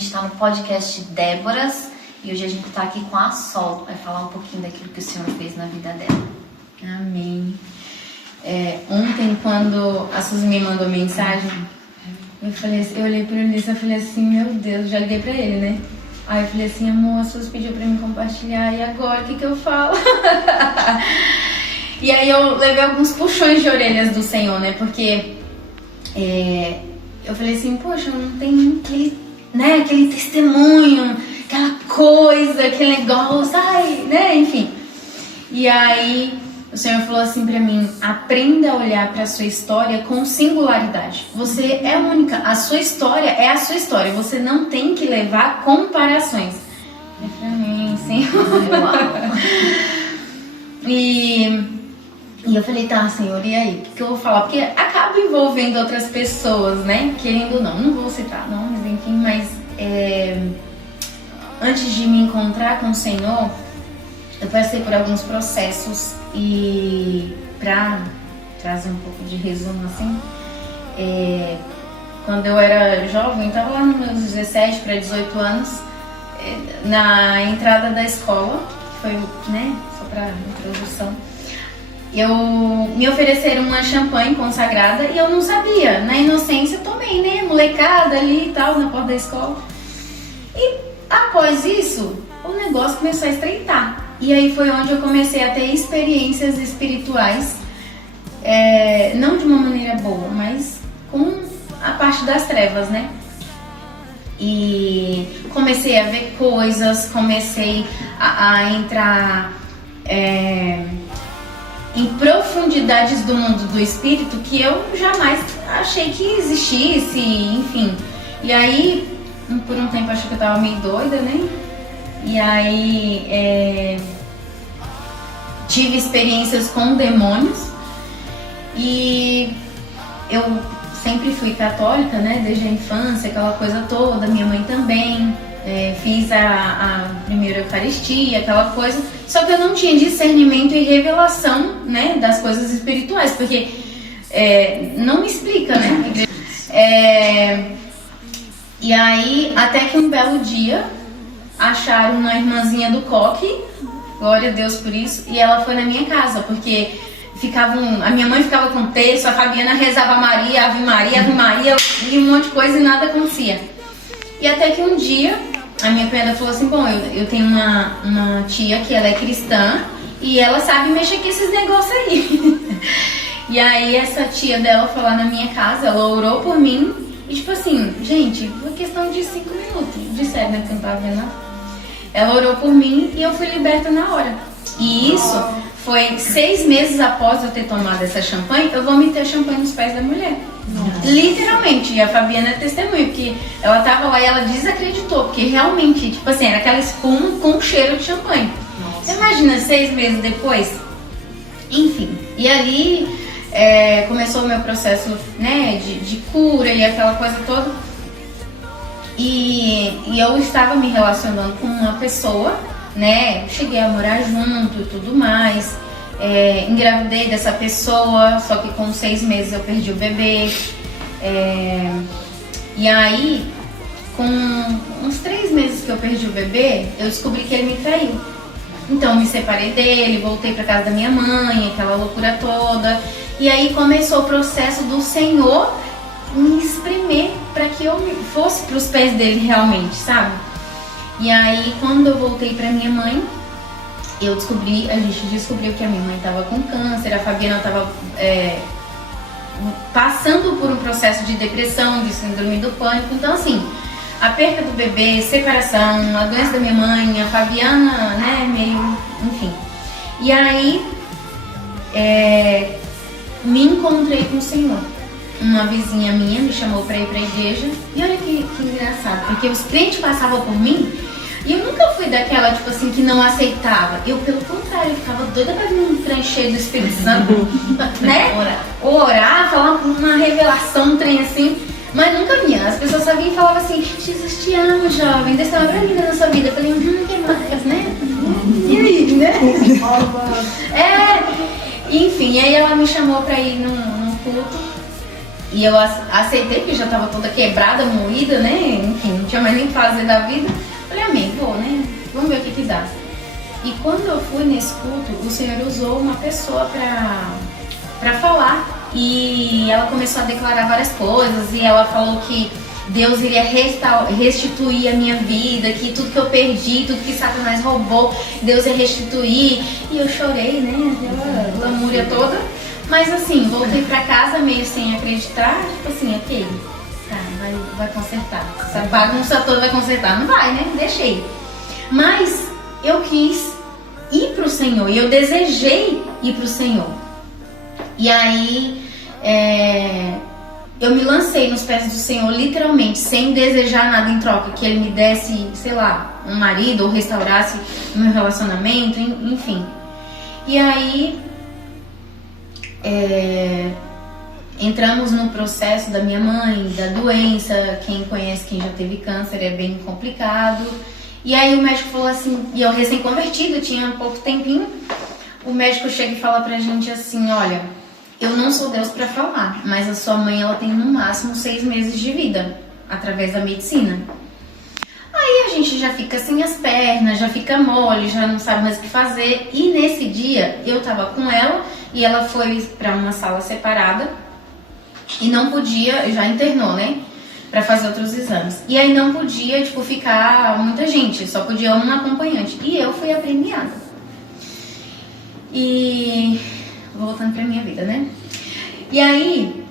gente está no podcast Déboras e hoje a gente está aqui com a Sol, vai falar um pouquinho daquilo que o Senhor fez na vida dela. Amém. Ontem, quando a Suzy me mandou mensagem, eu olhei para ele e falei assim, meu Deus, já liguei para ele, né? Aí eu falei assim, amor, a Suzy pediu para mim compartilhar, e agora, o que eu falo? E aí eu levei alguns puxões de orelhas do Senhor, né? Porque eu falei assim, poxa, não tem aquele testemunho, aquela coisa, aquele negócio, né? Enfim. E aí o Senhor falou assim pra mim, aprenda a olhar pra sua história com singularidade. Você é única, a sua história é a sua história, você não tem que levar comparações. É pra mim, Senhor. E eu falei, tá, Senhor, e aí? O que eu vou falar? Porque acaba envolvendo outras pessoas, né? Querendo ou não vou citar nomes, enfim, mas antes de me encontrar com o Senhor, eu passei por alguns processos e pra trazer um pouco de resumo assim, quando eu era jovem, eu tava lá nos meus 17 para 18 anos, na entrada da escola, que foi, né, só pra introdução, me ofereceram uma champanhe consagrada e eu não sabia, na inocência tomei, né, molecada ali e tal, na porta da escola. E após isso, o negócio começou a estreitar. E aí foi onde eu comecei a ter experiências espirituais, não de uma maneira boa, mas com a parte das trevas, né? E comecei a ver coisas, comecei a entrar em profundidades do mundo do espírito que eu jamais achei que existisse, enfim. E aí, por um tempo, achei que eu tava meio doida, né? E aí tive experiências com demônios e eu sempre fui católica, né? Desde a infância, aquela coisa toda, minha mãe também. Fiz a primeira Eucaristia, aquela coisa, só que eu não tinha discernimento e revelação, né, das coisas espirituais, porque não me explica, né? E aí, até que um belo dia, acharam uma irmãzinha do coque, glória a Deus por isso, e ela foi na minha casa, porque a minha mãe ficava com texto, a Fabiana rezava Maria, Ave Maria, Ave Maria, e um monte de coisa e nada acontecia. E até que um dia, a minha cunhada falou assim, bom, eu tenho uma tia que ela é cristã e ela sabe mexer com esses negócios aí. E aí essa tia dela foi lá na minha casa, ela orou por mim e tipo assim, gente, foi questão de 5 minutos, de sério, né, porque eu não tava vendo nada. Ela orou por mim e eu fui liberta na hora. E isso foi 6 meses após eu ter tomado essa champanhe, eu vomitei a champanhe nos pés da mulher. Nossa. Literalmente, e a Fabiana é testemunha, porque ela tava lá e ela desacreditou, porque realmente, tipo assim, era aquela espuma com cheiro de champanhe. Nossa. Imagina, 6 meses depois? Enfim, e ali começou o meu processo, né, de cura e aquela coisa toda. E eu estava me relacionando com uma pessoa, né, cheguei a morar junto e tudo mais. Engravidei dessa pessoa, só que com 6 meses eu perdi o bebê. E aí, com uns 3 meses que eu perdi o bebê, eu descobri que ele me traiu. Então eu me separei dele, voltei pra casa da minha mãe, aquela loucura toda. E aí começou o processo do Senhor me espremer para que eu fosse pros pés dele realmente, sabe? E aí quando eu voltei pra minha mãe, a gente descobriu que a minha mãe estava com câncer, a Fabiana estava passando por um processo de depressão, de síndrome do pânico. Então assim, a perca do bebê, separação, a doença da minha mãe, a Fabiana, né, meio, enfim. E aí me encontrei com o Senhor. Uma vizinha minha me chamou para ir para a igreja e olha que engraçado, porque os crentes passavam por mim. E eu nunca fui daquela, tipo assim, que não aceitava. Eu, pelo contrário, eu ficava doida pra vir um trem cheio do Espírito Santo, né? Orar, falar uma revelação, um trem assim. Mas nunca vinha. As pessoas só vinham e falavam assim, Jesus te ama, jovem, Deus tem uma grande vida na sua vida. Eu falei, que mais, né? E aí, né? Enfim, aí ela me chamou pra ir num culto. E eu aceitei, que já tava toda quebrada, moída, né? Enfim, não tinha mais nem o que fazer da vida. Falei, amém, vou, né? Vamos ver o que dá. E quando eu fui nesse culto, o Senhor usou uma pessoa pra falar. E ela começou a declarar várias coisas. E ela falou que Deus iria restituir a minha vida, que tudo que eu perdi, tudo que Satanás roubou, Deus ia restituir. E eu chorei, né? Aquela lamúria toda. Mas assim, voltei pra casa meio sem acreditar, tipo assim, ok, tá, vai consertar. Essa bagunça toda vai consertar. Não vai, né? Deixei. Mas eu quis ir pro Senhor e eu desejei ir pro Senhor. E aí, eu me lancei nos pés do Senhor, literalmente, sem desejar nada em troca, que Ele me desse, sei lá, um marido ou restaurasse o meu relacionamento, enfim. E aí, entramos no processo da minha mãe, da doença. Quem conhece, quem já teve câncer, é bem complicado. E aí o médico falou assim, e eu recém-convertida, tinha pouco tempinho, o médico chega e fala pra gente assim, olha, eu não sou Deus pra falar, mas a sua mãe, ela tem no máximo 6 meses de vida, através da medicina. Aí a gente já fica sem as pernas, já fica mole, já não sabe mais o que fazer. E nesse dia eu tava com ela e ela foi pra uma sala separada e não podia, já internou, né? Pra fazer outros exames. E aí não podia, tipo, ficar muita gente, só podia um acompanhante. E eu fui a premiada. E voltando pra minha vida, né? E aí,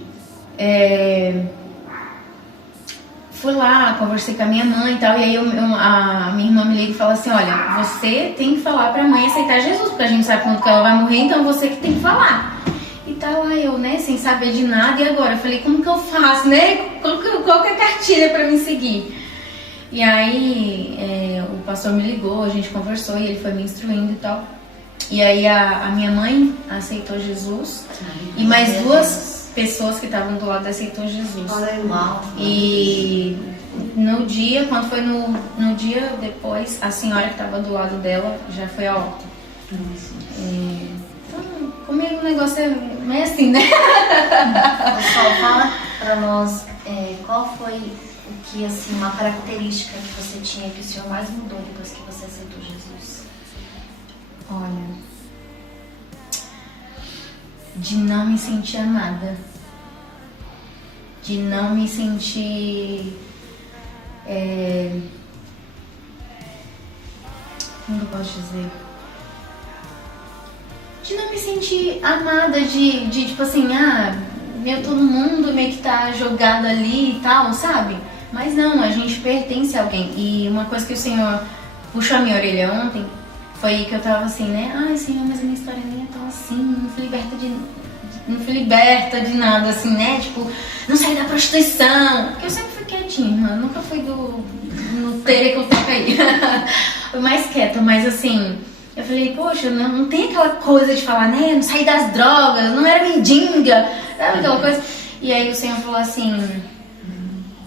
fui lá, conversei com a minha mãe e tal, e aí a minha irmã me liga e fala assim, olha, você tem que falar pra mãe aceitar Jesus, porque a gente sabe quando que ela vai morrer, então você que tem que falar. E tá lá eu, né, sem saber de nada, e agora? Eu falei, como que eu faço, né? Qual que é a cartilha pra me seguir? E aí, o pastor me ligou, a gente conversou, e ele foi me instruindo e tal. E aí a minha mãe aceitou Jesus, e mais 2 pessoas que estavam do lado aceitou Jesus. Uau. E no dia, quando foi no dia depois, a senhora que estava do lado dela já foi a óbito. Então, comigo o negócio é assim, né? Pessoal, fala pra nós qual foi o que, assim, uma característica que você tinha que o Senhor mais mudou depois que você aceitou Jesus. Olha, de não me sentir amada, de não me sentir, como eu posso dizer, de não me sentir amada, de tipo assim, todo mundo meio que tá jogado ali e tal, sabe? Mas não, a gente pertence a alguém. E uma coisa que o Senhor puxou a minha orelha ontem foi que eu tava assim, né? Ai, Senhor, mas a minha história nem é tão assim, não fui liberta de nada, assim, né? Tipo, não saí da prostituição. Porque eu sempre fui quietinha, nunca fui no tere que eu toco aí. Fui mais quieta, mas assim, eu falei, poxa, não tem aquela coisa de falar, né? Não saí das drogas, não era mendiga, sabe aquela coisa? E aí o Senhor falou assim,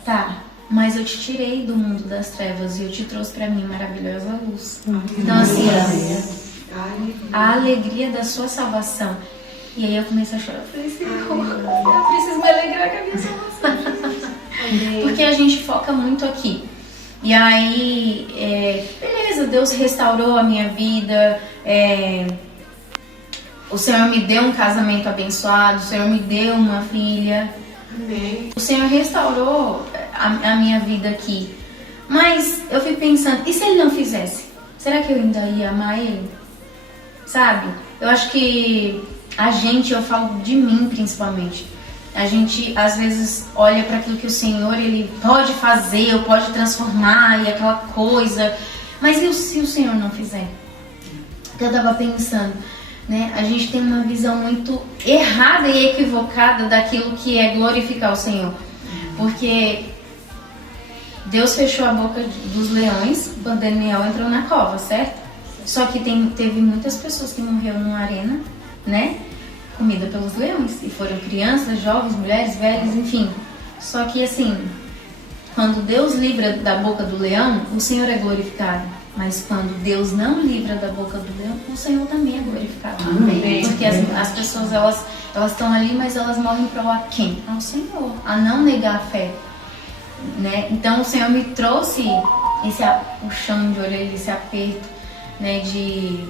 tá, mas eu te tirei do mundo das trevas e eu te trouxe pra mim maravilhosa luz. Então assim, a alegria da sua salvação. E aí eu comecei a chorar, eu falei, Senhor, eu preciso me alegrar com a minha salvação. Porque a gente foca muito aqui. E aí, beleza, Deus restaurou a minha vida, o Senhor me deu um casamento abençoado, o Senhor me deu uma filha. Amém. O Senhor restaurou a minha vida aqui. Mas eu fico pensando, e se Ele não fizesse? Será que eu ainda ia amar Ele? Sabe? Eu acho que eu falo de mim principalmente, a gente às vezes olha para aquilo que o Senhor Ele pode fazer, ou pode transformar, e aquela coisa, mas e se o Senhor não fizer? Eu tava pensando, né? A gente tem uma visão muito errada e equivocada daquilo que é glorificar o Senhor, porque Deus fechou a boca dos leões quando Daniel entrou na cova, certo? Só que teve muitas pessoas que morreram numa arena, né? Comida pelos leões. E foram crianças, jovens, mulheres, velhos, enfim. Só que assim, quando Deus livra da boca do leão, o Senhor é glorificado. Mas quando Deus não livra da boca do leão, o Senhor também é glorificado. Amém. Porque as pessoas, elas estão ali, mas elas morrem para a quem? Ao Senhor, a não negar a fé. Né? Então o Senhor me trouxe esse puxão de orelha, esse aperto, né, de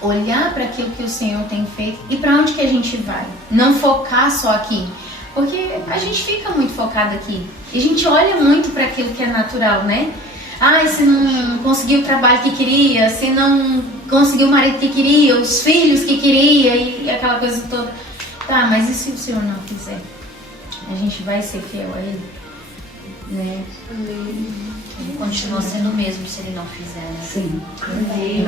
olhar para aquilo que o Senhor tem feito e para onde que a gente vai. Não focar só aqui. Porque a gente fica muito focado aqui. E a gente olha muito para aquilo que é natural, né? Ah, se não conseguiu o trabalho que queria, se não conseguiu o marido que queria, os filhos que queria e aquela coisa toda. Tá, mas e se o Senhor não fizer? A gente vai ser fiel a Ele? Né? Ele continua sendo o mesmo se ele não fizer, né? Sim. Amém.